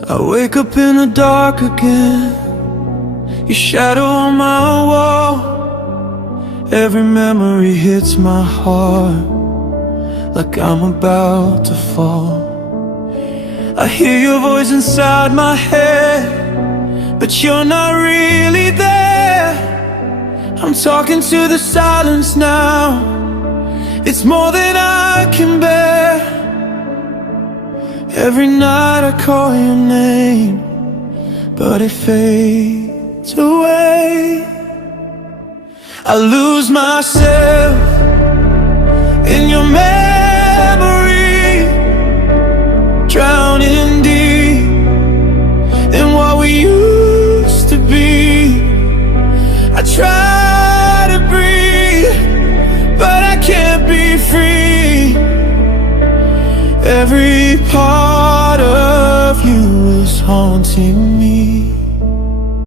I wake up in the dark again, your shadow on my wall. Every memory hits my heart like I'm about to fall. I hear your voice inside my head, but you're not really there. I'm talking to the silence now, it's more than I can bear. Every night I call your name, but it fades away. I lose myself in your memory, drowning deep in what we used to be. I try to breathe, but I can't be free. Every part of you is haunting me.